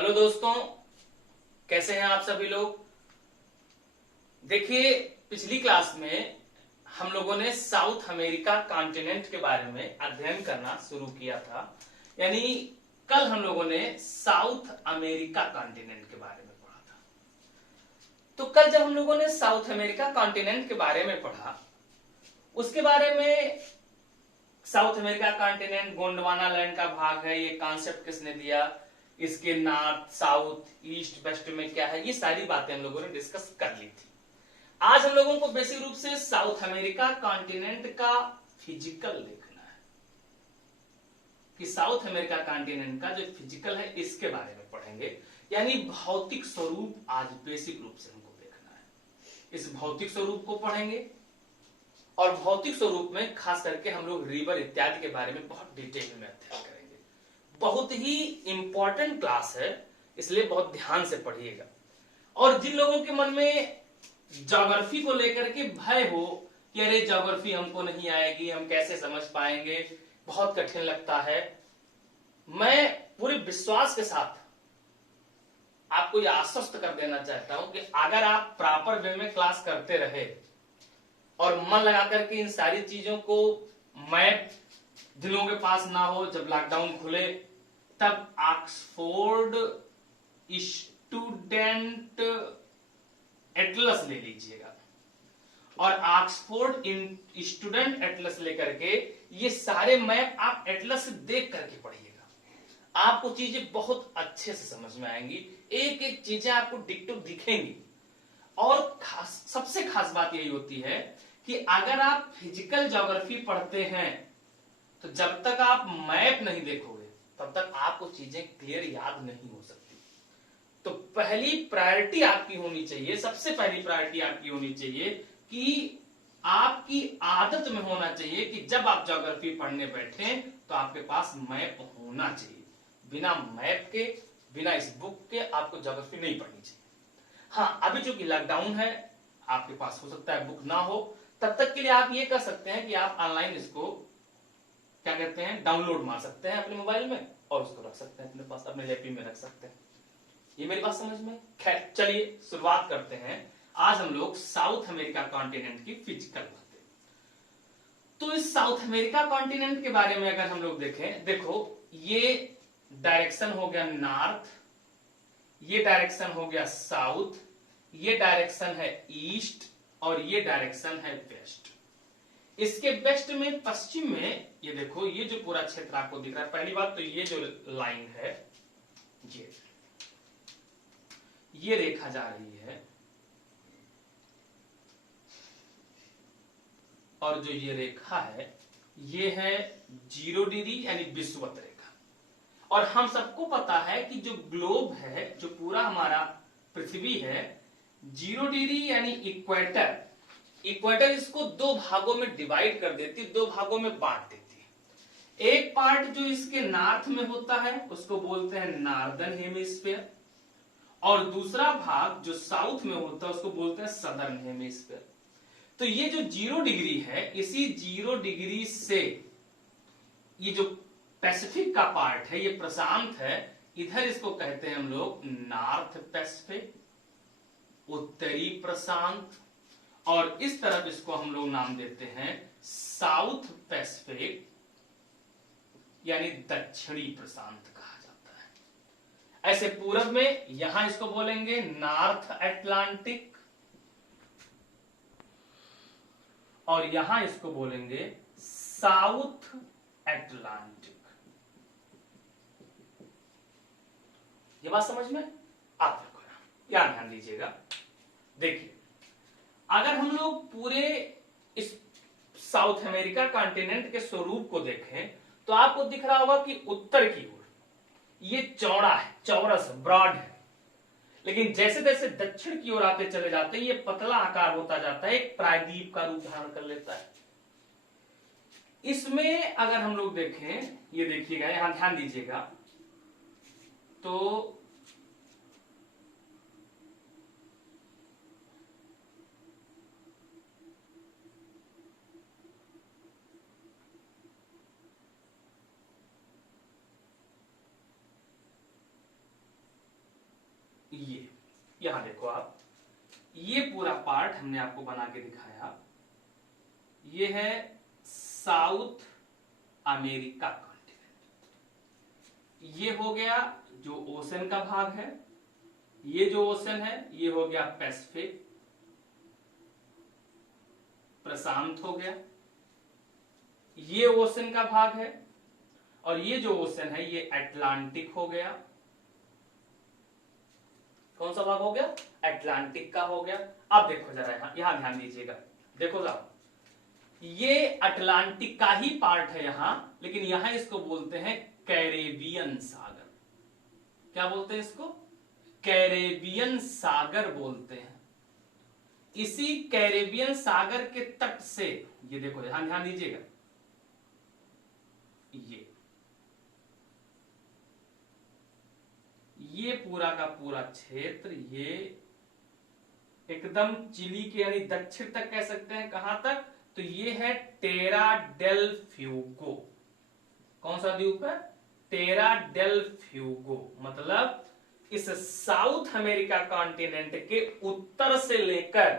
Hello दोस्तों, कैसे हैं आप सभी लोग। देखिए, पिछली क्लास में हम लोगों ने साउथ अमेरिका कॉन्टिनेंट के बारे में अध्ययन करना शुरू किया था। यानी कल हम लोगों ने साउथ अमेरिका कॉन्टिनेंट के बारे में पढ़ा था। तो कल जब हम लोगों ने साउथ अमेरिका कॉन्टिनेंट के बारे में पढ़ा, उसके बारे में south America continent Gondwana land का भाग है, ये कॉन्सेप्ट किसने दिया, इसके नॉर्थ साउथ ईस्ट वेस्ट में क्या है, ये सारी बातें हम लोगों ने डिस्कस कर ली थी। आज हम लोगों को बेसिक रूप से साउथ अमेरिका कॉन्टिनेंट का फिजिकल देखना है कि साउथ अमेरिका कॉन्टिनेंट का जो फिजिकल है इसके बारे में पढ़ेंगे। यानी भौतिक स्वरूप आज बेसिक रूप से हमको देखना है। इस भौतिक स्वरूप को पढ़ेंगे और भौतिक स्वरूप में खास करके हम लोग रिवर इत्यादि के बारे में बहुत डिटेल में अध्ययन करेंगे। बहुत ही इंपॉर्टेंट क्लास है, इसलिए बहुत ध्यान से पढ़िएगा। और जिन लोगों के मन में ज्योग्राफी को लेकर के भय हो कि अरे ज्योग्राफी हमको नहीं आएगी, हम कैसे समझ पाएंगे, बहुत कठिन लगता है, मैं पूरे विश्वास के साथ आपको यह आश्वस्त कर देना चाहता हूं कि अगर आप प्रॉपर वे में क्लास करते रहे और मन लगा करके इन सारी चीजों को, मैप जिन लोगों के पास ना हो, जब लॉकडाउन खुले तब ऑक्सफोर्ड स्टूडेंट एटलस ले लीजिएगा और ऑक्सफोर्ड स्टूडेंट एटलस लेकर के ये सारे मैप आप एटलस से देख करके पढ़िएगा। आपको चीजें बहुत अच्छे से समझ में आएंगी, एक एक चीजें आपको डिक्टो दिखेंगी। और सबसे खास बात यही होती है कि अगर आप फिजिकल ज्योग्राफी पढ़ते हैं तो जब तक आप मैप नहीं देखोगे तब तक आपको चीजें क्लियर याद नहीं हो सकती। तो पहली प्रायोरिटी आपकी होनी चाहिए, सबसे पहली प्रायोरिटी आपकी होनी चाहिए कि आपकी आदत में होना चाहिए कि जब आप ज्योग्राफी पढ़ने बैठे तो आपके पास मैप होना चाहिए। बिना मैप के, बिना इस बुक के आपको ज्योग्राफी नहीं पढ़नी चाहिए। हाँ, अभी चूंकि लॉकडाउन है, आपके पास हो सकता है बुक ना हो, तब तक के लिए आप ये कर सकते हैं कि आप ऑनलाइन इसको क्या कहते हैं, डाउनलोड मार सकते हैं अपने मोबाइल में और उसको रख सकते हैं अपने पास, अपने लैपटॉप में रख सकते हैं। ये मेरी बात समझ में? खैर चलिए शुरुआत करते हैं। आज हम लोग साउथ अमेरिका कॉन्टिनेंट की फिजिकल बातें। तो इस साउथ अमेरिका कॉन्टिनेंट के बारे में अगर हम लोग देखें, देखो ये डायरेक्शन हो गया नॉर्थ, ये डायरेक्शन हो गया साउथ, ये डायरेक्शन है ईस्ट और ये डायरेक्शन है वेस्ट। इसके वेस्ट में, पश्चिम में, ये देखो ये जो पूरा क्षेत्र आपको दिख रहा है, पहली बात तो ये जो लाइन है, ये रेखा जा रही है और जो ये रेखा है ये है 0 डिग्री यानी विषुवत रेखा। और हम सबको पता है कि जो ग्लोब है, जो पूरा हमारा पृथ्वी है, 0 डिग्री यानी इक्वेटर, इक्वेटर इसको दो भागों में डिवाइड कर देती, दो भागों में बांट देती है। एक पार्ट जो इसके नॉर्थ में होता है उसको बोलते हैं नॉर्दर्न हेमिस्फीयर, और दूसरा भाग जो साउथ में होता है उसको बोलते हैं सदर्न हेमिस्फीयर। तो ये जो 0 डिग्री है, इसी 0 डिग्री से ये जो पैसिफिक का पार्ट है, ये प्रशांत है, इधर इसको कहते हैं हम लोग नॉर्थ पैसिफिक, उत्तरी प्रशांत, और इस तरफ इसको हम लोग नाम देते हैं साउथ पैसिफिक यानी दक्षिणी प्रशांत कहा जाता है। ऐसे पूरब में यहां इसको बोलेंगे नॉर्थ अटलांटिक और यहां इसको बोलेंगे साउथ अटलांटिक। ये बात समझ में आप लोगों को यहां ध्यान दीजिएगा। देखिए, अगर हम लोग पूरे इस साउथ अमेरिका कॉन्टिनेंट के स्वरूप को देखें तो आपको दिख रहा होगा कि उत्तर की ओर ये चौड़ा है, चौरस ब्रॉड है, लेकिन जैसे जैसे दक्षिण की ओर आते चले जाते हैं ये पतला आकार होता जाता है, एक प्रायद्वीप का रूप धारण कर लेता है। इसमें अगर हम लोग देखें, ये देखिएगा, यहां ध्यान दीजिएगा, तो ये यहां देखो आप, ये पूरा पार्ट हमने आपको बना के दिखाया, ये है साउथ अमेरिका कॉन्टिनेंट। ये हो गया जो ओशन का भाग है, ये जो ओशन है ये हो गया पैसिफिक, प्रशांत हो गया, ये ओशन का भाग है, और ये जो ओशन है ये अटलांटिक हो गया। कौन सा भाग हो गया? अटलांटिक का हो गया। अब देखो जरा यहां ध्यान दीजिएगा, देखो जरा, ये अटलांटिक का ही पार्ट है यहां, लेकिन यहां इसको बोलते हैं कैरेबियन सागर। क्या बोलते हैं इसको? कैरेबियन सागर बोलते हैं। इसी कैरेबियन सागर के तट से, ये देखो यहां ध्यान दीजिएगा, ये पूरा का पूरा क्षेत्र, ये एकदम चिली के यानी दक्षिण तक कह सकते हैं। कहां तक? तो ये है टेरा डेल फ्यूगो। कौन सा द्वीप है? टेरा डेल फ्यूगो। मतलब इस साउथ अमेरिका कॉन्टिनेंट के उत्तर से लेकर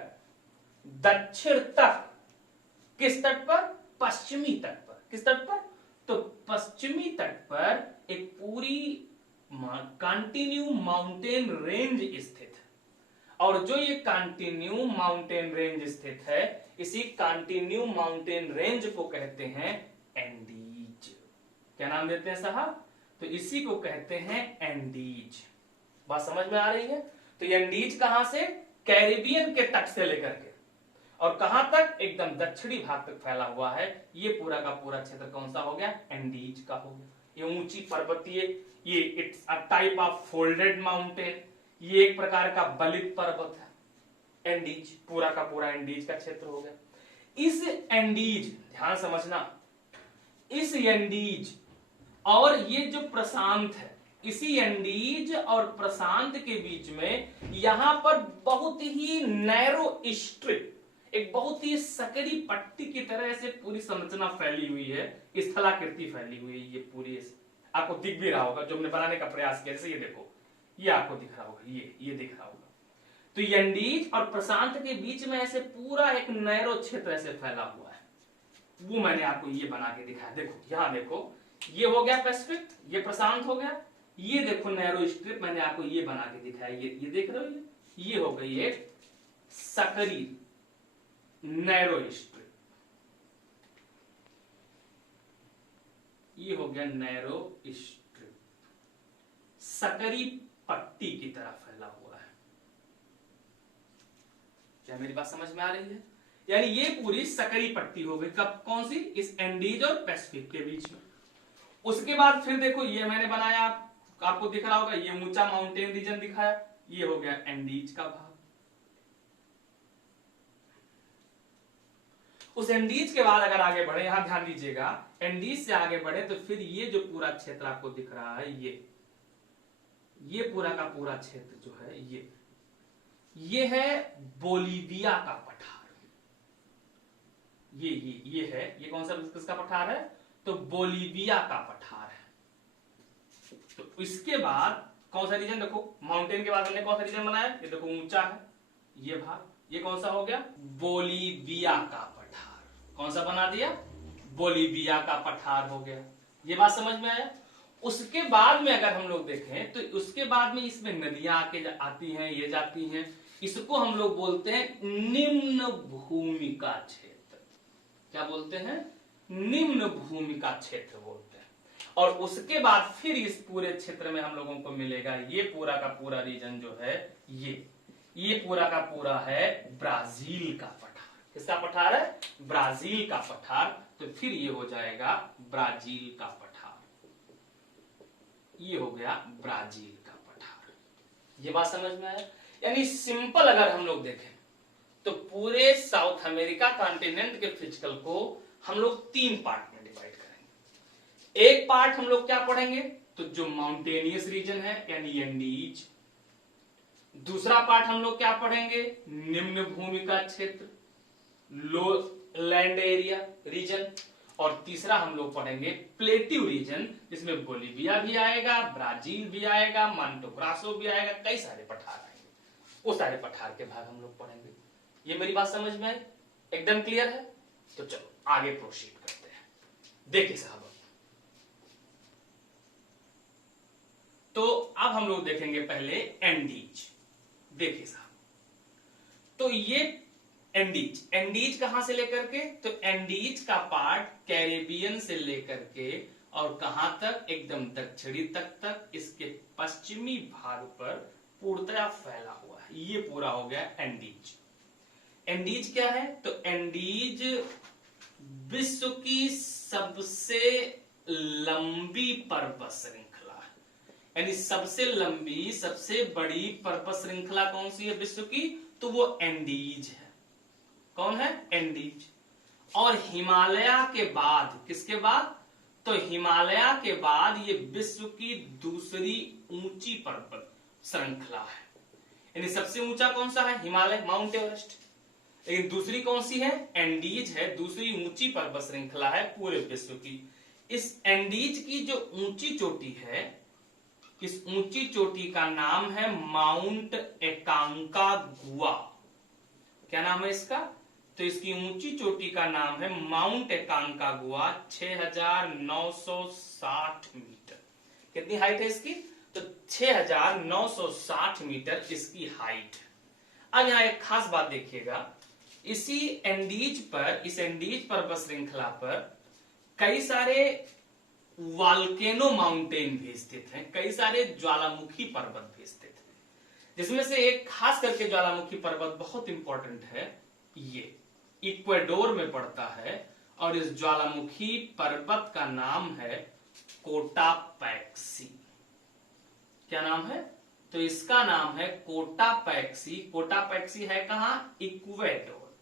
दक्षिण तक, किस तट पर? पश्चिमी तट पर। किस तट पर? तो पश्चिमी तट पर एक पूरी कंटिन्यू माउंटेन रेंज स्थित है। और जो ये कंटिन्यू माउंटेन रेंज स्थित है, इसी कंटिन्यू माउंटेन रेंज को कहते हैं एंडीज। क्या नाम देते हैं साहब? तो इसी को कहते हैं एंडीज। बात समझ में आ रही है? तो ये एंडीज कहां से? कैरिबियन के तट से लेकर के, और कहां तक? एकदम दक्षिणी भाग तक फैला हुआ है। ये पूरा का पूरा क्षेत्र कौन सा हो गया? एंडीज का हो गया। ये ऊंची पर्वतीय, ये it's a type of folded mountain, ये एक प्रकार का बलित पर्वत है। एंडीज पूरा का पूरा एंडीज का क्षेत्र हो गया। इस एंडीज, ध्यान समझना, इस एंडीज और ये जो प्रशांत है, इसी एंडीज और प्रशांत के बीच में यहां पर बहुत ही नैरो स्ट्रिप, एक बहुत ही सकड़ी पट्टी की तरह से पूरी संरचना फैली हुई है, स्थलाकृति फैली हुई है। ये पूरी आपको दिख भी रहा होगा, जो हमने बनाने का प्रयास किया। जैसे ये देखो, ये आपको दिख रहा होगा, ये दिख रहा होगा। तो एंडीज और प्रशांत के बीच में ऐसे पूरा एक नैरो क्षेत्र ऐसे फैला हुआ है, वो मैंने आपको ये बना के दिखाया। देखो यहां देखो, ये हो गया पैसिफिक, ये प्रशांत हो गया। ये देखो नैरो स्ट्रिप मैंने आपको ये बना के दिखाया, ये देख रहे हो, ये हो गई एक सकरी नैरो स्ट्रिप, ये हो गया नैरो स्ट्रिप, सकरी पट्टी की तरह फैला हुआ है। क्या मेरी बात समझ में आ रही है? यानी ये पूरी सकरी पट्टी हो गई। कब? कौन सी? इस एंडीज और पैसिफिक के बीच में। उसके बाद फिर देखो, ये मैंने बनाया, आपको दिख रहा होगा, ये ऊंचा माउंटेन रीजन दिखाया, ये हो गया एंडीज का भाग। उस एंडीज के बाद अगर आगे बढ़े, यहां ध्यान दीजिएगा, एंडीज से आगे बढ़े तो फिर ये जो पूरा क्षेत्र आपको दिख रहा है, ये पूरा का पूरा क्षेत्र जो है, ये है बोलीविया का पठार। ये है, ये कौन सा किसका पठार है? तो बोलीविया का पठार है। तो इसके बाद कौन सा रीजन? देखो माउंटेन के बाद हमने कौन सा रीजन बनाया? ये देखो ऊंचा है ये भाग, ये कौन सा हो गया? बोलीविया का पठार। कौन सा बना दिया? बोलीविया का पठार हो गया। ये बात समझ में आया? उसके बाद में अगर हम लोग देखें तो उसके बाद में इसमें नदियां आके आती हैं, ये जाती हैं, इसको हम लोग बोलते हैं निम्न भूमि का क्षेत्र। क्या बोलते हैं? निम्न भूमि का क्षेत्र बोलते हैं। और उसके बाद फिर इस पूरे क्षेत्र में हम लोगों को मिलेगा ये पूरा का पूरा रीजन जो है, ये पूरा का पूरा है ब्राजील का पठार। किसका पठार है? ब्राजील का पठार। तो फिर ये हो जाएगा ब्राजील का पठार, ये हो गया ब्राजील का पठार। ये बात समझ में आया? यानी सिंपल अगर हम लोग देखें तो पूरे साउथ अमेरिका कॉन्टिनेंट के फिजिकल को हम लोग 3 पार्ट में डिवाइड करेंगे। एक पार्ट हम लोग क्या पढ़ेंगे? तो जो माउंटेनियस रीजन है यानी एंडीज। दूसरा पार्ट हम लोग क्या पढ़ेंगे? निम्न भूमि का क्षेत्र, लो लैंड एरिया रीजन। और तीसरा हम लोग पढ़ेंगे प्लेटिव रीजन, जिसमें बोलीविया भी आएगा, ब्राजील भी आएगा, मांटो ग्रासो भी आएगा, कई सारे पठार आएंगे। वो सारे पठार के भाग हम लोग पढ़ेंगे। ये मेरी बात समझ में आई? एकदम क्लियर है? तो चलो आगे प्रोसीड करते हैं। देखिए साहब, तो अब हम लोग देखेंगे पहले एंडीज। देखिए साहब, तो ये एंडीज, एंडीज कहां से लेकर के, तो एंडीज का पार्ट कैरेबियन से लेकर के और कहां तक, एकदम दक्षिणी तक इसके पश्चिमी भाग पर पूर्णतया फैला हुआ है। ये पूरा हो गया एंडीज। एंडीज क्या है, तो एंडीज विश्व की सबसे लंबी पर्वत श्रृंखला है। यानी सबसे लंबी, सबसे बड़ी पर्वत श्रृंखला कौन सी है विश्व की, तो वो एंडीज है। कौन है, एंडीज। और हिमालय के बाद, किसके बाद, तो हिमालय के बाद ये विश्व की दूसरी ऊंची पर्वत श्रृंखला है। यानी सबसे ऊंचा कौन सा है, हिमालय, माउंट एवरेस्ट। लेकिन दूसरी कौन सी है, एंडीज है, दूसरी ऊंची पर्वत श्रृंखला है पूरे विश्व की। इस एंडीज की जो ऊंची चोटी है, इस ऊंची चोटी का नाम है माउंट एकांकागुआ। क्या नाम है इसका, तो इसकी ऊंची चोटी का नाम है माउंट एकांकागुआ, 6960 मीटर। कितनी हाइट है इसकी, तो 6960 मीटर इसकी हाइट है। अब यहां एक खास बात देखिएगा, इसी एंडीज पर, इस एंडीज पर्वत श्रृंखला पर कई सारे वाल्केनो माउंटेन भी स्थित हैं, कई सारे ज्वालामुखी पर्वत भी स्थित हैं, जिसमें से एक खास करके ज्वालामुखी पर्वत बहुत इंपॉर्टेंट है, ये इक्वाडोर में पड़ता है और इस ज्वालामुखी पर्वत का नाम है कोटापैक्सी। क्या नाम है, तो इसका नाम है कोटापैक्सी। कोटापैक्सी है कहां, इक्वाडोर।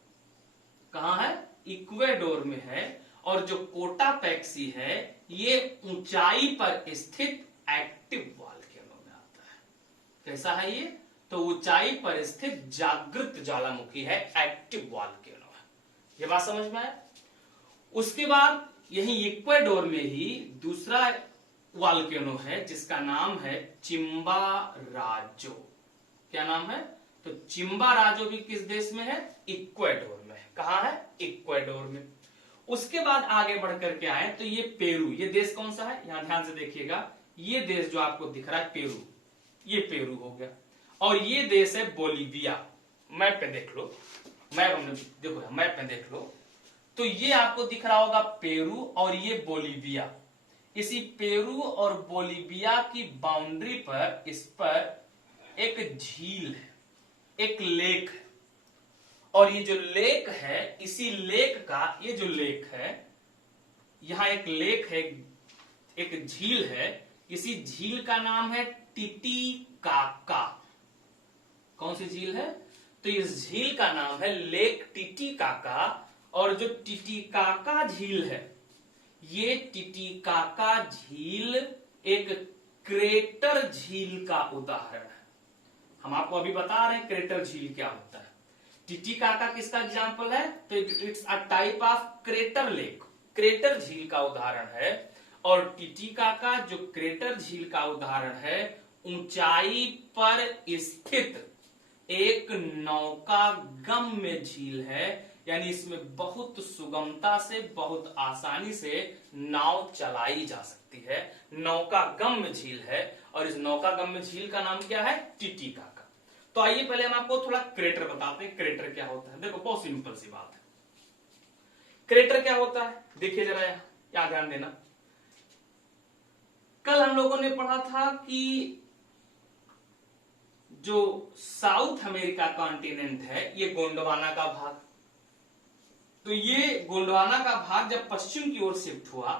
कहां है, इक्वाडोर में है। और जो कोटापैक्सी है ये ऊंचाई पर स्थित एक्टिव वॉल्केनो में आता है। कैसा है ये, तो ऊंचाई पर स्थित जागृत ज्वालामुखी है, एक्टिव वॉल्केनो है। ये बात समझ में आया। उसके बाद यही इक्वाडोर में ही दूसरा वॉल्केनो है जिसका नाम है चिम्बाराजो। क्या नाम है, तो चिम्बाराजो भी किस देश में है, इक्वाडोर में है। कहां है, इक्वाडोर में। उसके बाद आगे बढ़कर के आए तो ये पेरू, ये देश कौन सा है, यहां ध्यान से देखिएगा, ये देश जो आपको दिख रहा है पेरू, ये पेरू हो गया। और ये देश है बोलीविया। मैप पे देख लो, मैप हमने देखो, मैप पे देख लो, तो ये आपको दिख रहा होगा पेरू और ये बोलीविया। इसी पेरू और बोलीविया की बाउंड्री पर, इस पर एक झील है, एक लेक है। और ये जो लेक है, इसी लेक का, ये जो लेक है, यहां एक लेक है, एक झील है, इसी झील का नाम है टिटिकाका। कौन सी झील है, तो इस झील का नाम है लेक टिटिकाका। और जो टिटिकाका झील है, ये टिटिकाका झील एक क्रेटर झील का उदाहरण है। हम आपको अभी बता रहे हैं क्रेटर झील क्या होता है। टिटिकाका किसका एग्जाम्पल है, तो it's a type of crater lake, crater झील का उदाहरण है। और टिटिकाका जो क्रेटर झील का उदाहरण है, ऊंचाई पर स्थित एक नौकागम्य झील है। यानी इसमें बहुत सुगमता से, बहुत आसानी से नाव चलाई जा सकती है, नौकागम्य झील है। और इस नौकागम्य झील का नाम क्या है, टिटिकाका। तो आइए पहले हम आपको थोड़ा क्रेटर बताते हैं, क्रेटर क्या होता है। देखो बहुत सिंपल सी बात है, क्रेटर क्या होता है, देखिए जरा यहाँ ध्यान देना। कल हम लोगों ने पढ़ा था कि जो साउथ अमेरिका कॉन्टिनेंट है, ये गोंडवाना का भाग, तो ये गोंडवाना का भाग जब पश्चिम की ओर शिफ्ट हुआ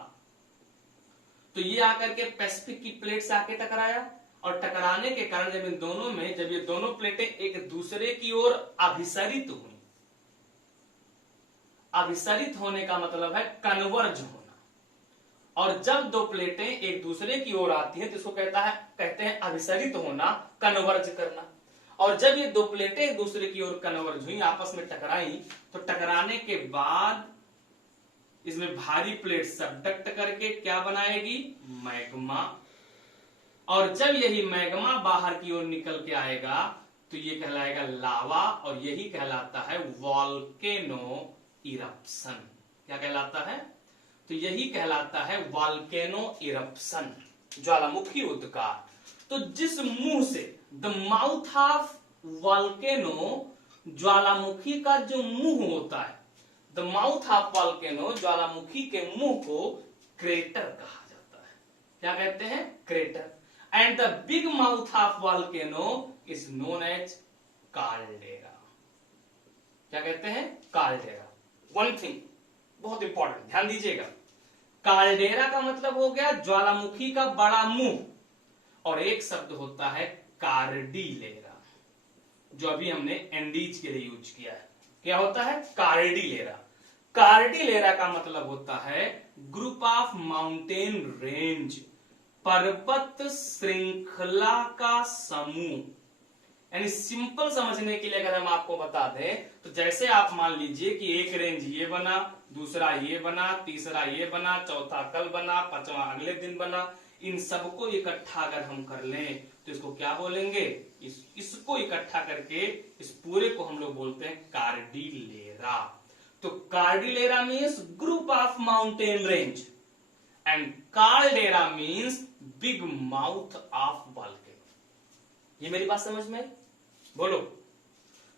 तो ये आकर के पैसिफिक की प्लेट से आके टकराया। और टकराने के कारण जब इन दोनों में, जब ये दोनों प्लेटें एक दूसरे की ओर अभिसरित हुई, अभिसरित होने का मतलब है कन्वर्ज होना। और जब दो प्लेटें एक दूसरे की ओर आती हैं तो इसको कहते हैं अभिसरित होना, कन्वर्ज करना। और जब ये दो प्लेटें एक दूसरे की ओर कन्वर्ज हुई, आपस में टकराई, तो टकराने के बाद इसमें भारी प्लेट सबडक्ट करके क्या बनाएगी, मैग्मा। और जब यही मैग्मा बाहर की ओर निकल के आएगा तो ये कहलाएगा लावा, और यही कहलाता है वॉल्केनो इरप्शन। क्या कहलाता है, तो यही कहलाता है वॉल्केनो इरप्शन, ज्वालामुखी उद्गार। तो जिस मुंह से, द माउथ ऑफ वॉल्केनो, ज्वालामुखी का जो मुंह होता है, द माउथ ऑफ वॉल्केनो, ज्वालामुखी के मुंह को क्रेटर कहा जाता है। क्या कहते हैं, crater. And the big mouth of volcano is known as caldera. क्या कहते हैं, काल्डेरा। वन थिंग बहुत इंपॉर्टेंट, ध्यान दीजिएगा, काल्डेरा का मतलब हो गया ज्वालामुखी का बड़ा मुंह, और एक शब्द होता है कार्डिलेरा, जो अभी हमने एंडीज के लिए यूज किया है। क्या होता है, कार्डिलेरा। कार्डिलेरा का मतलब होता है ग्रुप ऑफ माउंटेन रेंज, पर्वत श्रृंखला का समूह। यानी सिंपल समझने के लिए अगर हम आपको बता दें तो जैसे आप मान लीजिए कि एक रेंज ये बना, दूसरा ये बना, तीसरा ये बना, चौथा कल बना, पांचवा अगले दिन बना, इन सबको इकट्ठा अगर हम कर लें तो इसको क्या बोलेंगे, इसको इकट्ठा करके इस पूरे को हम लोग बोलते हैं कार्डिलेरा। तो Cordillera means group of mountain range and caldera means big mouth of volcano. ये मेरी बात समझ में आई, बोलो।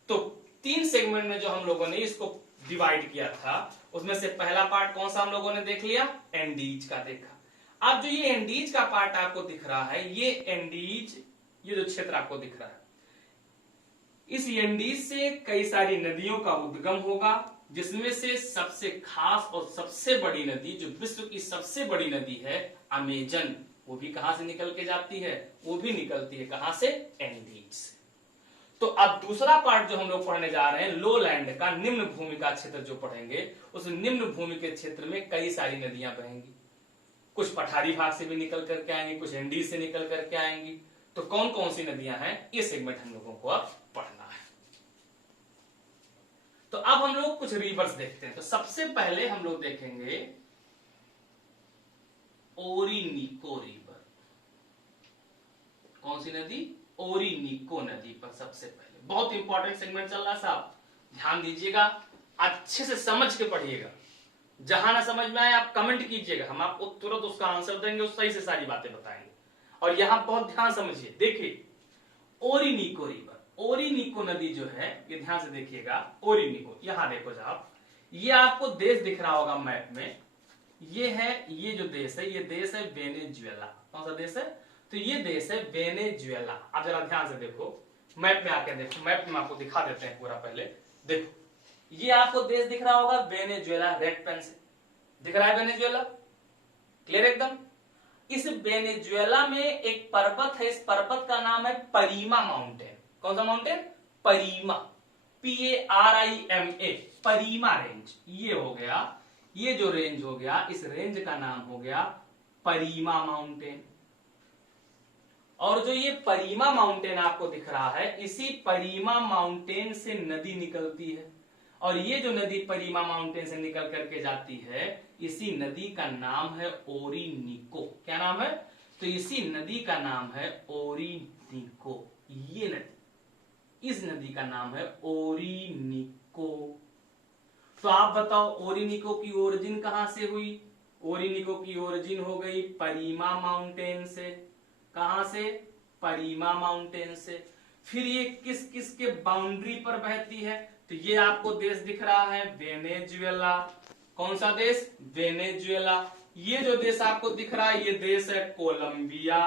तो 3 सेगमेंट में जो हम लोगों ने इसको डिवाइड किया था, उसमें से पहला पार्ट कौन सा हम लोगों ने देख लिया, एंडीज का देखा। अब जो ये एंडीज का पार्ट आपको दिख रहा है, ये एंडीज, ये जो क्षेत्र आपको दिख रहा है, इस एंडीज से कई सारी नदियों का उद्गम होगा, जिसमें से सबसे खास और सबसे बड़ी नदी, जो विश्व की सबसे बड़ी नदी है अमेजन, वो भी कहां से निकल के जाती है, वो भी निकलती है कहां से, एंडीज से। तो अब दूसरा पार्ट जो हम लोग पढ़ने जा रहे हैं, लो लैंड का, निम्न भूमि का क्षेत्र जो पढ़ेंगे, उस निम्न भूमि के क्षेत्र में कई सारी नदियां बहेंगी। कुछ पठारी भाग से भी निकल करके आएंगी, कुछ एंडीज से निकल करके आएंगी। तो कौन कौन सी नदियां हैं, ये सेगमेंट हम लोगों को अब पढ़ना है। तो अब हम लोग कुछ रिवर्स देखते हैं। तो सबसे पहले हम लोग देखेंगे ओरिनिको रिवर। कौन सी नदी, ओरिनिको नदी पर सबसे पहले। बहुत इंपॉर्टेंट सेगमेंट चल रहा है साहब, ध्यान दीजिएगा, अच्छे से समझ के पढ़िएगा। जहां ना समझ में आए आप कमेंट कीजिएगा, हम आपको तुरंत उसका आंसर देंगे, उस सही से सारी बातें बताएंगे। और यहां बहुत ध्यान समझिए, देखिए ओरिनिको रिवर, ओरिनिको नदी जो है, ये ध्यान से देखिएगा, ओरिनिको, यहां देखो साहब, ये आपको देश दिख रहा होगा मैप में, ये है, ये जो देश है, ये देश है वेनेजुएला। कौन सा देश है, तो ये देश है वेनेजुएला। आप जरा ध्यान से देखो, मैप में आके देखो, मैप में आपको दिखा देते हैं पूरा। पहले देखो, ये आपको देश दिख रहा होगा वेनेजुएला, रेड पेन से दिख रहा है वेनेजुएला, क्लियर एकदम। इस वेनेजुएला में एक पर्वत है, इस पर्वत का नाम है परीमा माउंटेन। कौन सा माउंटेन, परीमा, PARIMA, परीमा रेंज। ये हो गया, ये जो रेंज हो गया, इस रेंज का नाम हो गया परीमा माउंटेन। और जो ये परीमा माउंटेन आपको दिख रहा है, इसी परीमा माउंटेन से नदी निकलती है, और ये जो नदी परीमा माउंटेन से निकल करके जाती है, इसी नदी का नाम है ओरिनिको। क्या नाम है, तो इसी नदी का नाम है ओरिनिको। ये नदी, इस नदी का नाम है ओरिनिको। तो आप बताओ ओरिनिको की ओरिजिन कहां से हुई, ओरिनिको की ओरिजिन हो गई परीमा माउंटेन से। कहां से, परीमा माउंटेन से। फिर ये किस किस के बाउंड्री पर बहती है, तो ये आपको देश दिख रहा है वेनेजुएला। कौन सा देश, वेनेजुएला। ये जो देश आपको दिख रहा है, ये देश है कोलंबिया।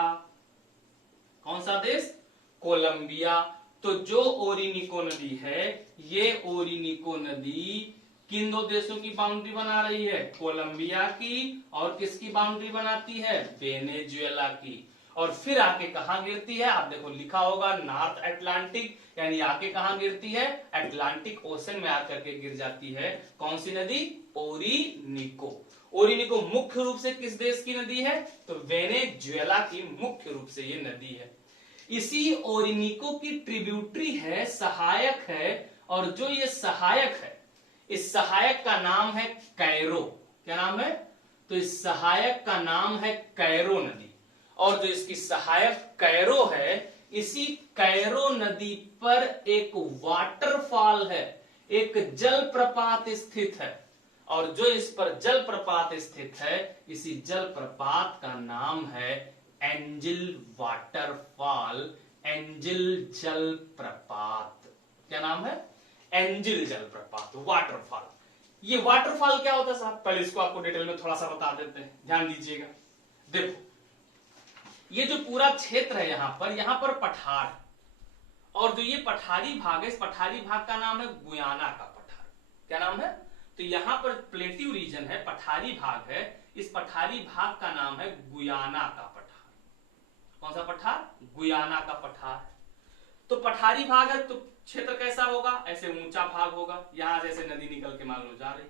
कौन सा देश, कोलंबिया। तो जो ओरिनिको नदी है, ये ओरिनिको नदी किन 2 देशों की बाउंड्री बना रही है, कोलंबिया की, और किसकी बाउंड्री बनाती है, वेनेजुएला की। और फिर आके कहां गिरती है, आप देखो लिखा होगा नॉर्थ अटलांटिक, यानी आके कहां गिरती है, अटलांटिक ओशन में आकर के गिर जाती है। कौन सी नदी, ओरिनिको। ओरिनिको मुख्य रूप से किस देश की नदी है, तो वेनेजुएला की मुख्य रूप से ये नदी है। इसी ओरिनिको की ट्रिब्यूटरी है, सहायक है, और जो ये सहायक है, इस सहायक का नाम है कैरो। क्या नाम है? तो इस सहायक का नाम है कैरो नदी, और जो इसकी सहायक कैरो है, इसी कैरो नदी पर एक वाटरफॉल है, एक जलप्रपात स्थित है, और जो इस पर जलप्रपात स्थित है, इसी जलप्रपात का नाम है एंजिल वाटरफॉल, एंजिल जलप्रपात। क्या नाम है? एंजिल जलप्रपात, वाटरफॉल। ये वाटरफॉल क्या होता है साहब? पहले इसको आपको डिटेल में थोड़ा सा बता देते हैं, ध्यान दीजिएगा। देखो, ये जो पूरा क्षेत्र है यहां पर पठार, और जो ये पठारी भाग है, इस पठारी भाग का नाम है गुयाना का पठार। क्या नाम है? तो यहां पर प्लेट्यू रीजन है, पठारी भाग है, इस पठारी भाग का नाम है गुयाना का पठार। कौन सा पठार? गुयाना का पठार। तो पठारी भाग है तो क्षेत्र कैसा होगा? ऐसे ऊंचा भाग होगा, यहां जैसे नदी निकल के मान लो जा रही।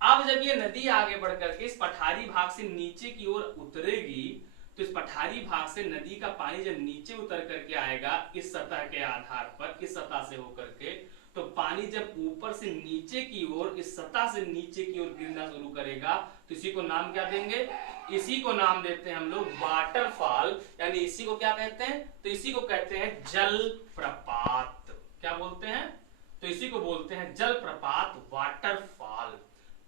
अब जब ये नदी आगे बढ़ करके इस पठारी भाग से नीचे की ओर उतरेगी, तो इस पठारी भाग से नदी का पानी जब नीचे उतर करके आएगा इस सतह के आधार पर, इस सतह से होकर के, तो पानी जब ऊपर से नीचे की ओर, इस सतह से नीचे की ओर गिरना शुरू करेगा, तो इसी को नाम क्या देंगे? इसी को नाम देते हैं हम लोग वाटरफॉल, यानी इसी को क्या कहते हैं? तो इसी को कहते हैं जलप्रपात। क्या बोलते हैं? तो इसी को बोलते हैं जलप्रपात, वाटरफॉल।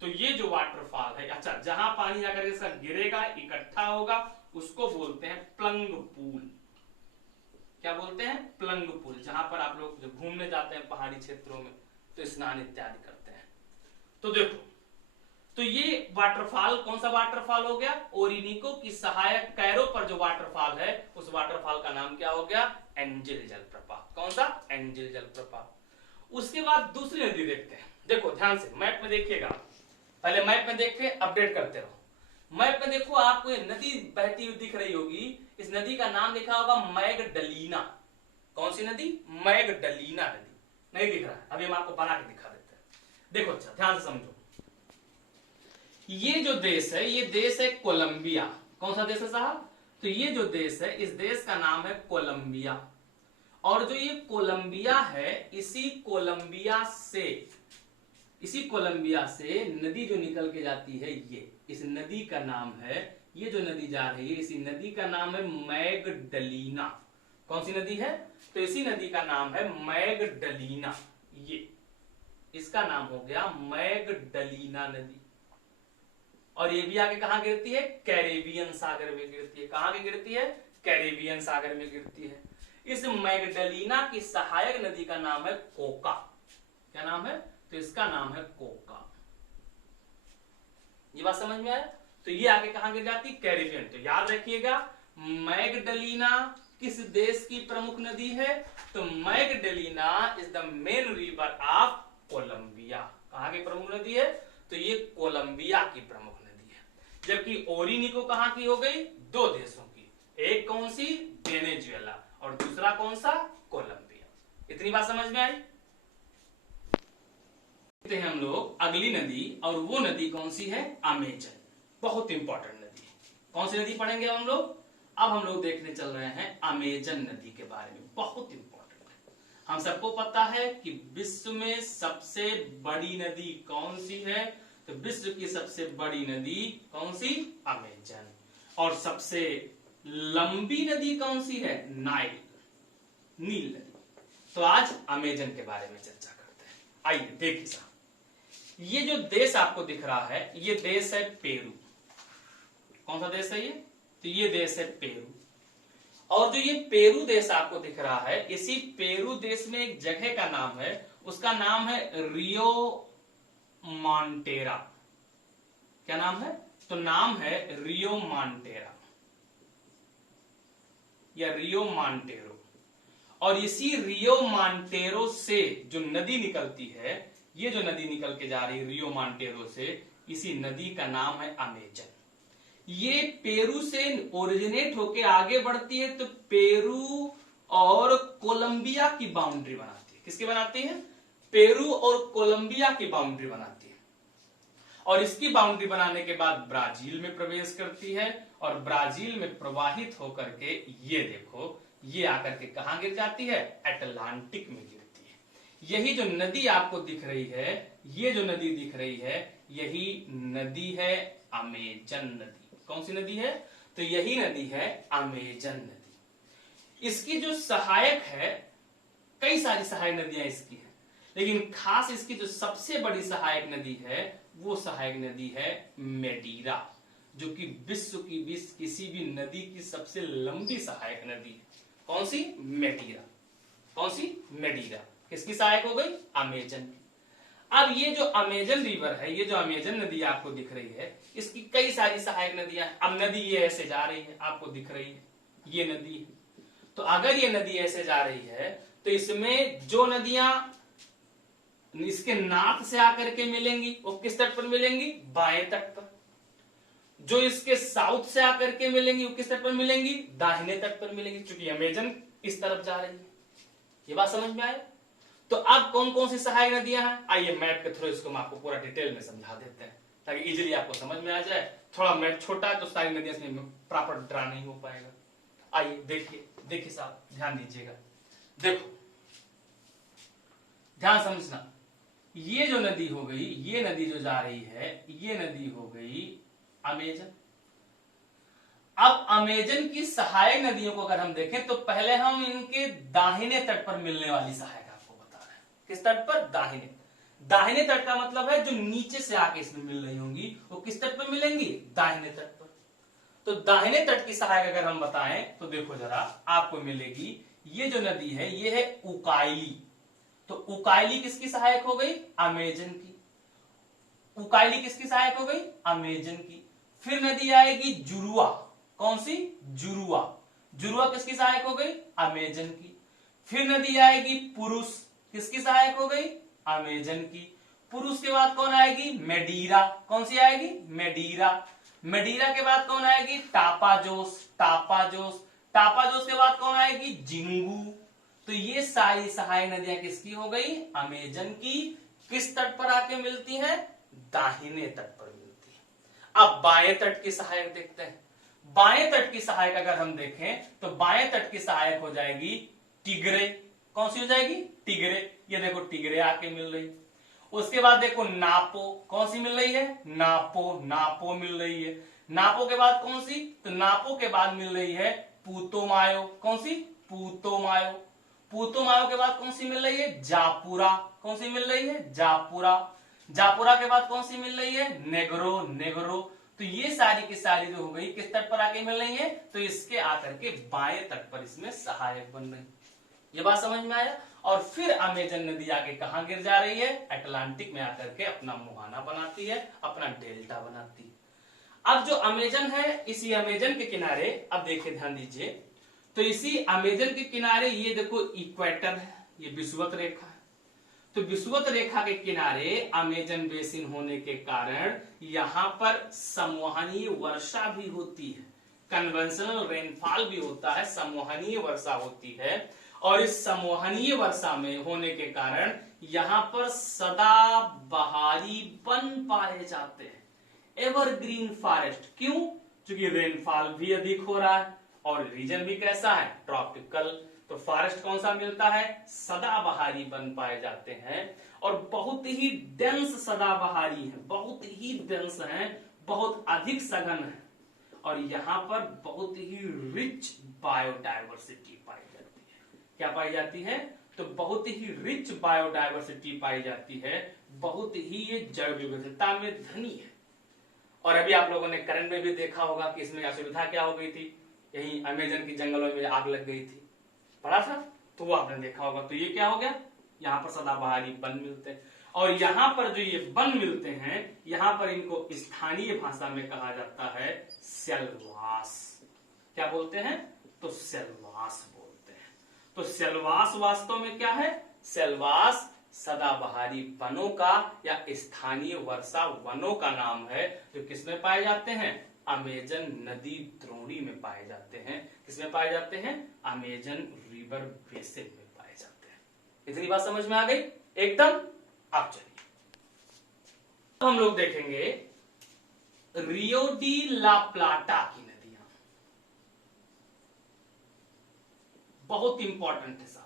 तो ये जो वाटरफॉल है, अच्छा, जहां पानी जाकर इसका गिरेगा, इकट्ठा होगा, उसको बोलते हैं प्लंग पूल। क्या बोलते हैं? Plunge pool. जहां पर आप लोग जब घूमने जाते हैं पहाड़ी क्षेत्रों में तो स्नान इत्यादि करते हैं। तो देखो, तो ये वाटरफॉल कौन सा वाटरफॉल हो गया? ओरिनिको की सहायक कैरो पर जो वाटरफॉल है, उस वाटरफॉल का नाम क्या हो गया? एंजिल जलप्रपात। कौन सा? एंजिल जलप्रपात। उसके बाद दूसरी नदी देखते हैं। देखो ध्यान से, मैप में देखिएगा, पहले मैप में देख के अपडेट करते रहो। मैप में देखो, आपको ये नदी बहती हुई दिख रही होगी, इस नदी का नाम लिखा होगा मैगडलीना। कौन सी नदी? मैगडलीना नदी। नहीं दिख रहा है? अभी हम आपको बना के दिखा देते हैं। देखो, अच्छा ध्यान से समझो, ये जो देश है, ये देश है कोलंबिया। कौन सा देश है साहब? तो ये जो देश है, इस देश का नाम है कोलंबिया, और जो ये कोलंबिया है, इसी कोलंबिया से नदी जो निकल के जाती है, ये इस नदी का नाम है, ये जो नदी जा रही है, इसी नदी का नाम है मैगडलीना। कौन सी नदी है? तो इसी नदी का नाम है मैगडलीना। ये इसका नाम हो गया मैगडलीना नदी, और ये भी आगे कहां गिरती है? कैरेबियन सागर में गिरती है। कहां गिरती है? कैरेबियन सागर में गिरती है। इस मैगडलीना की सहायक नदी का नाम है कोका। क्या नाम है? तो इसका नाम है कोका। ये बात समझ में आया? तो ये आगे कहां गिर जाती? कैरेबियन। तो याद रखिएगा, मैगडलीना किस देश की प्रमुख नदी है? तो Magdalena is the main river of Colombia. कहां की प्रमुख नदी है? तो ये कोलंबिया की प्रमुख नदी है। जबकि ओरिनिको कहां की हो गई? दो देशों की, एक कौन सी? वेनेजुएला, और दूसरा कौन सा? कोलंबिया। इतनी बात समझ में आई? हैं हम लोग अगली नदी, और वो नदी कौन सी है? अमेजन। बहुत इंपॉर्टेंट नदी है। कौन सी नदी पढ़ेंगे हम लोग? अब हम लोग देखने चल रहे हैं अमेजन नदी के बारे में। बहुत इंपॉर्टेंट है। हम सबको पता है कि विश्व में सबसे बड़ी नदी कौन सी है? तो विश्व की सबसे बड़ी नदी कौन सी? अमेजन। और सबसे लंबी नदी कौन सी है? नाइल, नील नदी। तो आज अमेजन के बारे में चर्चा करते हैं। आइए देखिए साहब, ये जो देश आपको दिख रहा है, ये देश है पेरू। कौन सा देश है ये? तो ये देश है पेरू। और जो ये पेरू देश आपको दिख रहा है, इसी पेरू देश में एक जगह का नाम है, उसका नाम है रियो मॉन्टेरा। क्या नाम है? तो नाम है रियो मॉन्टेरा या रियो मॉन्टेरो। और इसी रियो मॉन्टेरो से जो नदी निकलती है, ये जो नदी निकल के जा रही है रियो मॉन्टेरो से, इसी नदी का नाम है अमेजन। ये पेरू से ओरिजिनेट होके आगे बढ़ती है, तो पेरू और कोलंबिया की बाउंड्री बनाती है। किसकी बनाती है? पेरू और कोलंबिया की बाउंड्री बनाती है। और इसकी बाउंड्री बनाने के बाद ब्राजील में प्रवेश करती है, और ब्राजील में प्रवाहित होकर के ये देखो, ये आकर के कहां गिर जाती है? अटलांटिक में गिरती है। यही जो नदी आपको दिख रही है, ये जो नदी दिख रही है, यही नदी है अमेजन नदी। कौन सी नदी है? तो यही नदी है अमेजन नदी। इसकी जो सहायक है, कई सारी सहायक नदियां इसकी हैं, लेकिन खास इसकी जो सबसे बड़ी सहायक नदी है वो सहायक नदी है मेडीरा, जो कि विश्व की किसी भी नदी की सबसे लंबी सहायक नदी है। कौन सी? मेडीरा। कौन सी? मेडीरा। किसकी सहायक हो गई? अमेजन की। अब ये जो अमेजन रिवर है, ये जो अमेजन नदी आपको दिख रही है, इसकी कई सारी सहायक नदियां हैं। अब नदी ये ऐसे जा रही है, आपको दिख रही है, ये नदी है। तो अगर ये नदी ऐसे जा रही है तो इसमें जो नदियां इसके नॉर्थ से आकर के मिलेंगी वो किस तट पर मिलेंगी? बाएं तट पर। जो इसके साउथ से आकर के मिलेंगी वो किस तट पर मिलेंगी? दाहिने तट पर मिलेंगी, क्योंकि अमेजन इस तरफ जा रही है। ये बात समझ में आए? तो अब कौन कौन सी सहायक नदियां हैं, आइए मैप के थ्रू इसको हम आपको पूरा डिटेल में समझा देते हैं, ताकि इजीली आपको समझ में आ जाए। थोड़ा मैप छोटा है तो सारी नदियां इसमें प्रॉपर ड्रा नहीं हो पाएगा। आइए देखिए साहब, ध्यान दीजिएगा। देखो, ध्यान समझना, ये जो नदी हो गई, ये नदी जो जा रही है, ये नदी हो गई अमेजन। अब अमेजन की सहायक नदियों को अगर हम देखें तो पहले हम इनके दाहिने तट पर मिलने वाली सहायक आपको बता रहे हैं। किस तट पर? दाहिने। दाहिने तट का मतलब है जो नीचे से आके इसमें मिल रही होंगी वो किस तट पर मिलेंगी? दाहिने तट पर। तो दाहिने तट की सहायक अगर हम बताएं तो देखो जरा, आपको मिलेगी ये जो नदी है ये है उकाइली। तो उकाइली किसकी सहायक हो गई? अमेजन की। उकाइली किसकी सहायक हो गई? अमेजन की। फिर नदी आएगी जुरुआ। कौन सी? जुरुआ। जुरुआ किसकी सहायक हो गई? अमेजन की। फिर नदी आएगी पुरुष। किसकी सहायक हो गई? अमेजन की। पुरुष के बाद कौन आएगी? मेडीरा। कौन सी आएगी? मेडीरा। मेडीरा के बाद कौन आएगी? टापाजोस। टापाजोस। टापाजोस के बाद कौन आएगी? जिंगू। तो ये सारी सहायक नदियां किसकी हो गई? अमेजन की। किस तट पर आके मिलती हैं? दाहिने तट पर मिलती है। अब बाएं तट की सहायक देखते हैं। बाएं तट की सहायक अगर हम देखें तो बाएं तट की सहायक हो जाएगी टिग्रे। कौन सी हो जाएगी? टिग्रे। ये देखो टिग्रे आके मिल रही। उसके बाद देखो नापो। कौन सी मिल रही है? नापो। नापो मिल रही है। नापो के बाद कौन सी? तो नापो के बाद मिल रही है पूतोमायो। कौन सी? पूतोमायो। पूतोमायो के बाद कौन सी मिल रही है? जापुरा। कौन सी मिल रही है? जापुरा। जापुरा के बाद कौन सी मिल रही है? नेग्रो। नेग्रो। तो ये सारी की सारी जो हो गई किस तट पर आके मिल रही है? तो इसके आकर के बाएं तट पर इसमें सहायक बन रही। ये बात समझ में आया? और फिर अमेजन नदी आगे कहां गिर जा रही है? अटलांटिक में आकर के अपना मुहाना बनाती है, अपना डेल्टा बनाती है। अब जो अमेजन है, इसी अमेजन के किनारे, अब देखिए ध्यान दीजिए, तो इसी अमेजन के किनारे ये देखो इक्वेटर है, ये विषुवत रेखा है। तो विषुवत रेखा के किनारे अमेजन बेसिन होने के कारण यहां पर संवहनीय वर्षा भी होती है, कन्वेंशनल रेनफॉल भी होता है, संवहनीय वर्षा होती है। और इस संवहनीय वर्षा में होने के कारण यहां पर सदा बहारी वन पाए जाते हैं, एवरग्रीन फॉरेस्ट। क्यों? क्योंकि रेनफॉल भी अधिक हो रहा है और रीजन भी कैसा है? ट्रॉपिकल। तो फॉरेस्ट कौन सा मिलता है? सदाबहारी वन पाए जाते हैं और बहुत ही डेंस सदाबहारी है, बहुत ही डेंस है, बहुत अधिक सघन है। और यहां पर बहुत ही रिच बायोडायवर्सिटी पाई जाती है। क्या पाई जाती है? तो बहुत ही रिच बायोडायवर्सिटी पाई जाती है, बहुत ही ये जैव विविधता में धनी है। और अभी आप लोगों ने करंट में भी देखा होगा कि इसमें असुविधा क्या हो गई थी, यही अमेजन की जंगलों में आग लग गई थी, पढ़ा था, तो वो आपने देखा होगा। तो ये क्या हो गया? यहाँ पर सदाबहारी वन मिलते हैं और यहाँ पर जो ये वन मिलते हैं, यहाँ पर इनको स्थानीय भाषा में कहा जाता है सेलवास। क्या बोलते हैं? तो सेलवास बोलते हैं। तो सेलवास वास्तव में क्या है? सेलवास सदाबहारी वनों का या स्थानीय वर्षा वनों का नाम है, जो किसमें पाए जाते हैं? अमेजन नदी द्रोणी में पाए जाते हैं। किसमें पाए जाते हैं? अमेजन रिवर बेसिन में पाए जाते हैं। इतनी बात समझ में आ गई एकदम? अब चलिए अब हम लोग देखेंगे रियो डी ला प्लाटा की नदियां, बहुत इंपॉर्टेंट है साहब।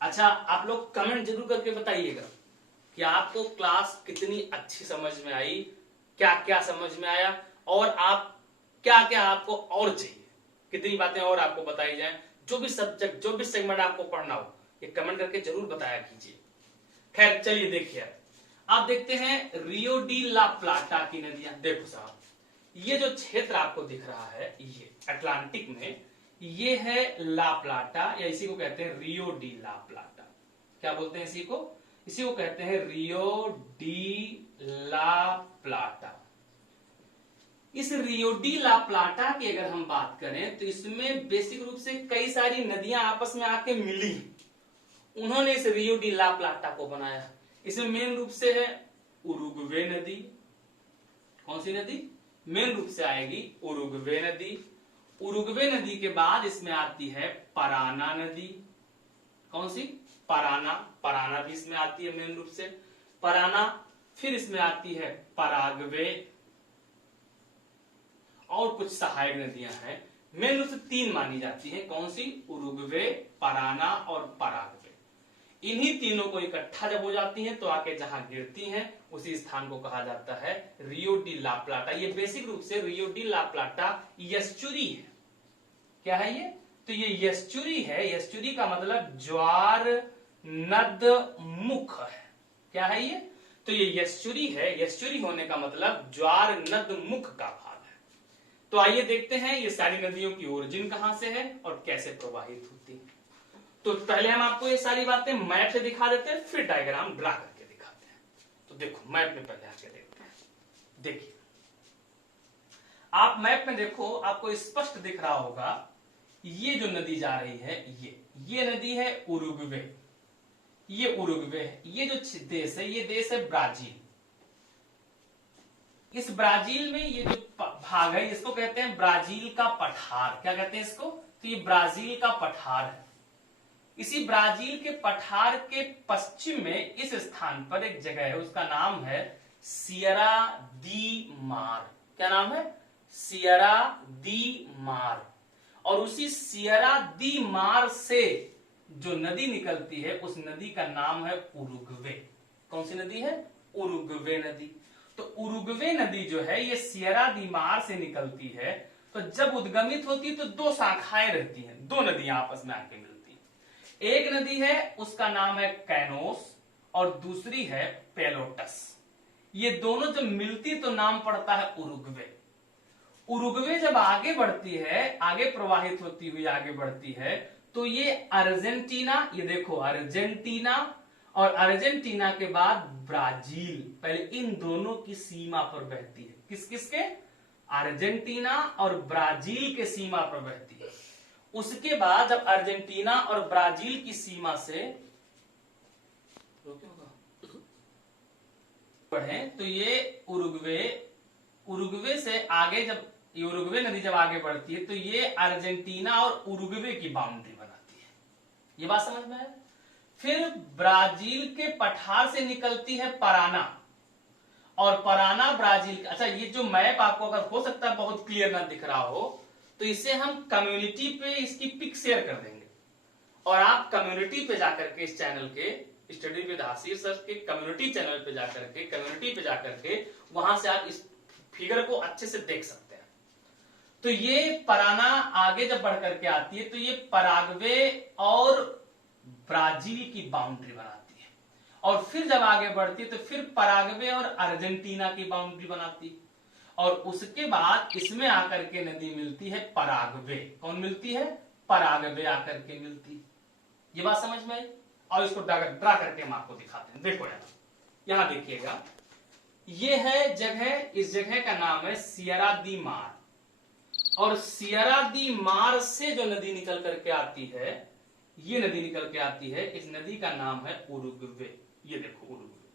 अच्छा, आप लोग कमेंट जरूर करके बताइएगा कि आपको क्लास कितनी अच्छी समझ में आई, क्या क्या समझ में आया, और आप क्या क्या आपको और चाहिए, कितनी बातें और आपको बताई जाए। जो भी सब्जेक्ट, जो भी सेगमेंट आपको पढ़ना हो, ये कमेंट करके जरूर बताया कीजिए। खैर चलिए देखिए, आप देखते हैं रियो डी ला प्लाटा की नदियां। देखो साहब, ये जो क्षेत्र आपको दिख रहा है, ये अटलांटिक में, ये है ला प्लाटा, या इसी को कहते हैं रियो डी ला प्लाटा। क्या बोलते हैं इसी को? इसी को कहते हैं रियो डी ला प्लाटा। इस रियो डी ला प्लाटा की अगर हम बात करें तो इसमें बेसिक रूप से कई सारी नदियां आपस में आके मिली, उन्होंने इस रियो डी ला प्लाटा को बनाया। इसमें मेन रूप से है उरुग्वे नदी। कौन सी नदी मेन रूप से आएगी? उरुग्वे नदी। उरुग्वे नदी के बाद इसमें आती है पराना नदी। कौन सी? पराना। पराना भी इसमें आती है मेन रूप से, पराना। फिर इसमें आती है पराग्वे, और कुछ सहायक नदियां हैं। मेन रूप से 3 मानी जाती हैं। कौन सी? उरुग्वे, पराना और पराग्वे। इन्हीं तीनों को इकट्ठा जब हो जाती हैं तो आके जहां गिरती हैं उसी स्थान को कहा जाता है रियो डी ला प्लाटा। ये बेसिक रूप से रियो डी ला प्लाटा यस्चुरी है। क्या है ये? तो ये यस्चुरी है। यस्चुरी का मतलब ज्वार नद मुख है। क्या है ये? तो ये यस्चुरी है। यस्चुरी होने का मतलब ज्वार नद मुख का भाग है। तो आइए देखते हैं ये सारी नदियों की ओरिजिन कहां से है और कैसे प्रवाहित होती है। तो पहले हम आपको ये सारी बातें मैप से दिखा देते हैं, फिर डायग्राम ड्रा करके दिखाते हैं। तो देखो मैप में पहले आके देखते हैं। देखिए, आप मैप में देखो, आपको स्पष्ट दिख रहा होगा ये जो नदी जा रही है, ये नदी है उरुग्वे। ये उरुग्वे है। ये जो देश है, ये देश है ब्राजील। इस ब्राजील में ये जो भाग है, इसको कहते हैं ब्राजील का पठार। क्या कहते हैं इसको? तो ये ब्राजील का पठार है। इसी ब्राजील के पठार के पश्चिम में इस स्थान पर एक जगह है, उसका नाम है सियरा दी मार। क्या नाम है? सियरा दी मार। और उसी सियरा दी मार से जो नदी निकलती है, उस नदी का नाम है उरुग्वे। कौन सी नदी है? उरुग्वे नदी। तो उरुग्वे नदी जो है, ये सियरा दी मार से निकलती है। तो जब उद्गमित होती है तो 2 शाखाएं रहती हैं, 2 नदियां आपस में आके मिलती हैं। एक नदी है, उसका नाम है कैनोस, और दूसरी है पेलोटस। ये दोनों जब मिलती तो नाम पड़ता है उरुग्वे। उरुग्वे जब आगे बढ़ती है, आगे प्रवाहित होती हुई आगे बढ़ती है, तो ये अर्जेंटीना, ये देखो अर्जेंटीना, और अर्जेंटीना के बाद ब्राजील, पहले इन दोनों की सीमा पर बहती है। किस किसके? अर्जेंटीना और ब्राजील के सीमा पर बहती है। उसके बाद जब अर्जेंटीना और ब्राजील की सीमा से बढ़े तो ये उरुग्वे से आगे, जब उरुग्वे नदी जब आगे बढ़ती है तो ये अर्जेंटीना और उरुग्वे की बाउंड्री बनाती है। ये बात समझ में है? फिर ब्राजील के पठार से निकलती है पराना, और पराना ब्राजील। अच्छा, ये जो मैप आपको अगर हो सकता है बहुत क्लियर ना दिख रहा हो, तो इसे हम कम्युनिटी पे इसकी पिक शेयर कर देंगे, और आप कम्युनिटी पे जाकर के इस चैनल के स्टडी विद हासिर सर के कम्युनिटी चैनल पे जाकर के, कम्युनिटी पे जाकर के वहां से आप इस फिगर को अच्छे से देख सकते हैं। तो ये पराना आगे जब बढ़ करके आती है तो ये पराग्वे और ब्राजील की बाउंड्री बनाती है, और फिर जब आगे बढ़ती है तो फिर पराग्वे और अर्जेंटीना की बाउंड्री बनाती है, और उसके बाद इसमें आकर के नदी मिलती है पराग्वे। कौन मिलती है? पराग्वे आकर के मिलती है। ये बात समझ में आई? और इसको ड्रा करके हम आपको दिखाते हैं। देखो यहां देखिएगा, ये है जगह, इस जगह का नाम है सियरा दी मार, और सियरा दी मार से जो नदी निकल करके आती है, ये नदी निकल के आती है, इस नदी का नाम है उरुग्वे। ये देखो उरुग्वे।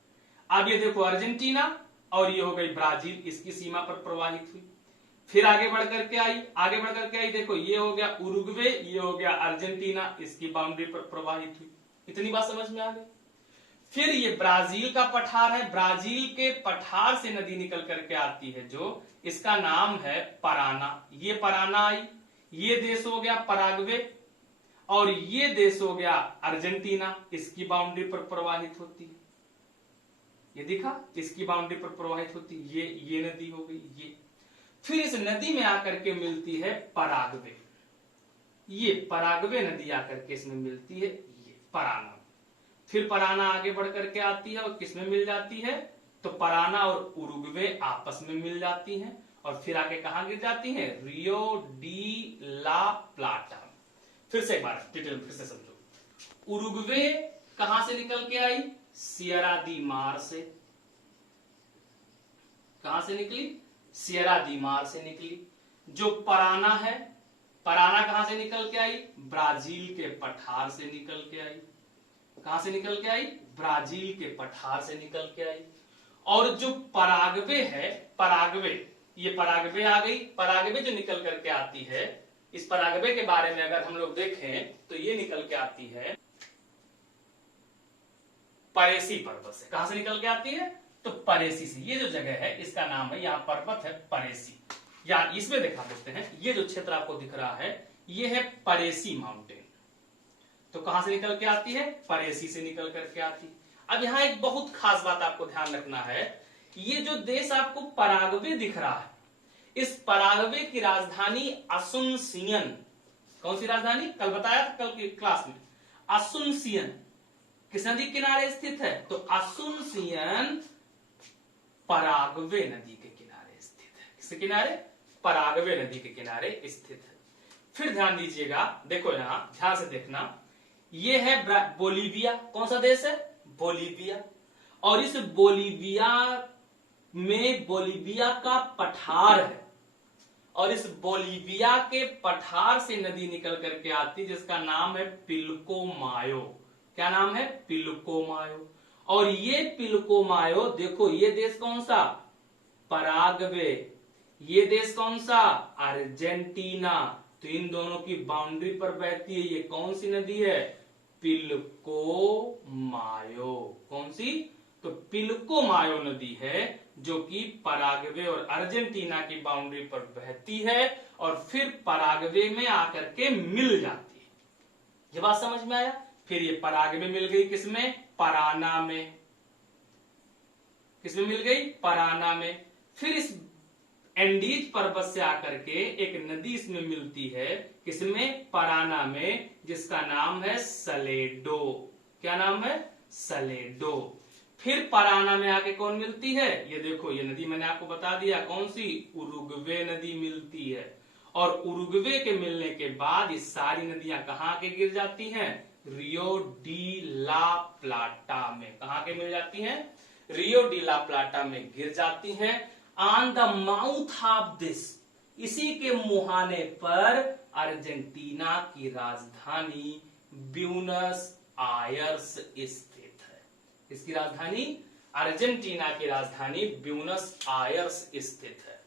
अब ये देखो अर्जेंटीना, और ये हो गई ब्राजील, इसकी सीमा पर प्रवाहित हुई। फिर आगे बढ़ करके आई, आगे बढ़ करके आई, देखो ये हो गया उरुग्वे, ये हो गया अर्जेंटीना, इसकी बाउंड्री पर प्रवाहित हुई। इतनी बात समझ में आ गई? फिर ये ब्राजील का पठार है, ब्राजील के पठार से नदी निकल करके आती है, जो इसका नाम है पराना। ये पराना आई, ये देश हो गया पराग्वे, और ये देश हो गया अर्जेंटीना, इसकी बाउंड्री पर प्रवाहित होती है। ये दिखा, इसकी बाउंड्री पर प्रवाहित होती, ये नदी हो गई ये। फिर इस नदी में आकर के मिलती है परागवे, ये परागवे नदी आकर के इसमें मिलती है, ये पराना। फिर पराना आगे बढ़ करके आती है और किसमें मिल जाती है, तो पराना और उरुग्वे आपस में मिल जाती हैं और फिर आगे कहां गिर जाती हैं, रियो डी ला प्लाटा। फिर से एक बार डिटेल फिर से समझो। उरुग्वे कहां से निकल के आई, सियरा दी मार से। कहां से निकली, सियरा दी मार से निकली। जो पराना है, पराना कहां से निकल के आई, ब्राजील के पठार से निकल के आई। कहां से निकल के आई, ब्राजील के पठार से निकल के आई। और जो पराग्वे है, पराग्वे, ये पराग्वे आ गई। पराग्वे जो निकल करके आती है, इस पराग्वे के बारे में अगर हम लोग देखें तो ये निकल के आती है परेसी पर्वत से। कहां से निकल के आती है, तो परेसी से। ये जो जगह है इसका नाम है, यहाँ पर्वत है परेसी, या इसमें दिखा देते हैं, ये जो क्षेत्र आपको दिख रहा है ये है परेसी माउंटेन। तो कहां से निकल के आती है, परेसी से निकल करके आती। अब यहाँ एक बहुत खास बात आपको ध्यान रखना है, ये जो देश आपको पराग्वे दिख रहा है, इस पराग्वे की राजधानी असुनसियन। कौन सी राजधानी, कल बताया था, कल की क्लास में, असुनसियन किस नदी किनारे स्थित है, तो असुनसियन पराग्वे नदी के किनारे स्थित है। किसके किनारे, पराग्वे नदी के किनारे स्थित है। फिर ध्यान दीजिएगा, देखो यहां ध्यान से देखना, ये है बोलीविया। कौन सा देश है, बोलीविया। और इस बोलीविया में बोलीविया का पठार है, और इस बोलीविया के पठार से नदी निकल करके आती जिसका नाम है पिल्कोमायो। क्या नाम है, पिल्कोमायो। और ये पिल्कोमायो, देखो ये देश कौन सा, पराग्वे, ये देश कौन सा, अर्जेंटीना। तो इन दोनों की बाउंड्री पर बहती है ये कौन सी नदी है, पिल्कोमायो। कौन सी, तो पिल्कोमायो नदी है जो कि पराग्वे और अर्जेंटीना की बाउंड्री पर बहती है और फिर पराग्वे में आकर के मिल जाती है। ये बात समझ में आया। फिर ये पराग्वे मिल गई किसमें, पराना में। किसमें मिल गई, पराना में। फिर इस एंडीज पर्वत से आकर के एक नदी इसमें मिलती है, किसमें, पराना में, जिसका नाम है सलेडो। क्या नाम है, सलेडो। फिर पराना में आके कौन मिलती है, ये देखो ये नदी मैंने आपको बता दिया कौन सी, उरुग्वे नदी मिलती है। और उरुग्वे के मिलने के बाद ये सारी नदियां कहां के गिर जाती हैं, रियो डी ला प्लाटा में। कहां के मिल जाती हैं, रियो डी ला प्लाटा में गिर जाती हैं। On the mouth of this, इसी के मुहाने पर अर्जेंटीना की राजधानी ब्यूनस आयर्स स्थित है। इसकी राजधानी, अर्जेंटीना की राजधानी ब्यूनस आयर्स स्थित है।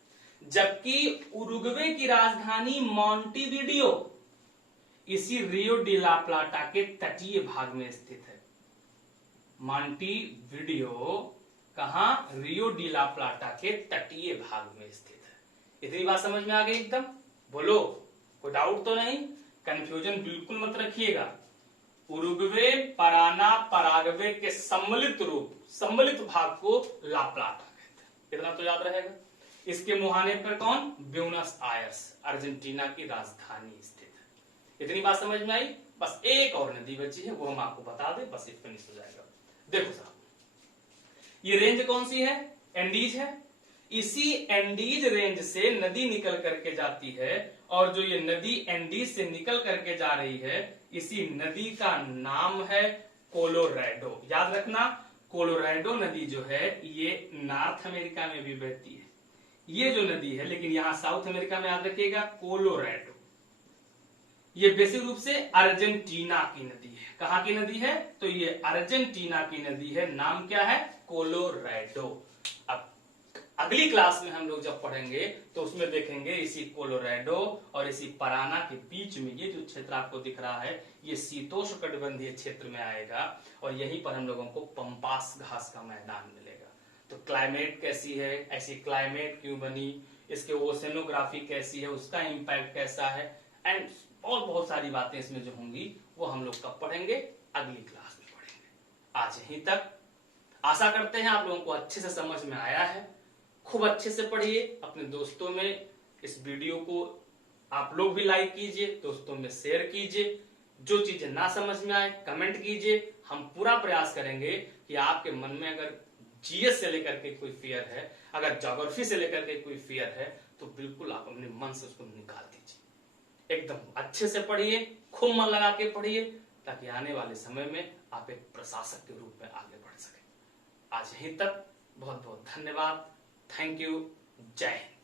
जबकि उरुग्वे की राजधानी मॉन्टेविडियो इसी रियो डी ला प्लाटा के तटीय भाग में स्थित है। मॉन्टेविडियो कहां, रियो डी ला प्लाटा के तटीय भाग में स्थित है। इतनी बात समझ में आ गई एकदम, बोलो कोई डाउट तो नहीं, कंफ्यूजन बिल्कुल मत रखिएगा। उरुग्वे, पराना, पराग्वे के सम्मिलित रूप, सम्मिलित भाग को ला प्लाटा कहते हैं, इतना तो याद रहेगा। इसके मुहाने पर कौन, ब्यूनस आयर्स, अर्जेंटीना की राजधानी स्थित है। इतनी बात समझ में आई। बस एक और नदी बची है, वो हम आपको बता दें, बस इतना फिनिश हो जाएगा। देखो साहब, ये रेंज कौन सी है, एंडीज है। इसी एंडीज रेंज से नदी निकल करके जाती है, और जो ये नदी एंडीज से निकल करके जा रही है, इसी नदी का नाम है कोलोराडो। याद रखना, कोलोराडो नदी जो है ये नॉर्थ अमेरिका में भी बहती है, ये जो नदी है, लेकिन यहां साउथ अमेरिका में याद रखिएगा कोलोराडो। ये बेसिक रूप से अर्जेंटीना की नदी है। कहां की नदी है, तो ये अर्जेंटीना की नदी है, नाम क्या है, कोलोराडो। अब अगली क्लास में हम लोग जब पढ़ेंगे तो उसमें देखेंगे इसी कोलोराडो और इसी पराना के बीच में ये जो क्षेत्र आपको दिख रहा है, ये शीतोष्णकटिबंधीय क्षेत्र में आएगा, और यहीं पर हम लोगों को पंपास घास का मैदान मिलेगा। तो क्लाइमेट कैसी है, ऐसी क्लाइमेट क्यों बनी, इसके ओसेनोग्राफी कैसी है, उसका इंपैक्ट कैसा है, एंड और बहुत सारी बातें इसमें जो होंगी वो हम लोग कब पढ़ेंगे, अगली क्लास में पढ़ेंगे। आज यहीं तक। आशा करते हैं आप लोगों को अच्छे से समझ में आया है। खूब अच्छे से पढ़िए, अपने दोस्तों में इस वीडियो को आप लोग भी लाइक कीजिए, दोस्तों में शेयर कीजिए। जो चीजें ना समझ में आए कमेंट कीजिए। हम पूरा प्रयास करेंगे कि आपके मन में अगर जीएस से लेकर के कोई फियर है, अगर ज्योग्राफी से लेकर के कोई फियर है, तो बिल्कुल आप अपने मन से उसको निकाल दीजिए। एकदम अच्छे से पढ़िए, खूब मन लगा के पढ़िए, ताकि आने वाले समय में आप एक प्रशासक के रूप में आगे बढ़ सके। आज यहीं तक, बहुत बहुत धन्यवाद। Thank you. जय हिंद।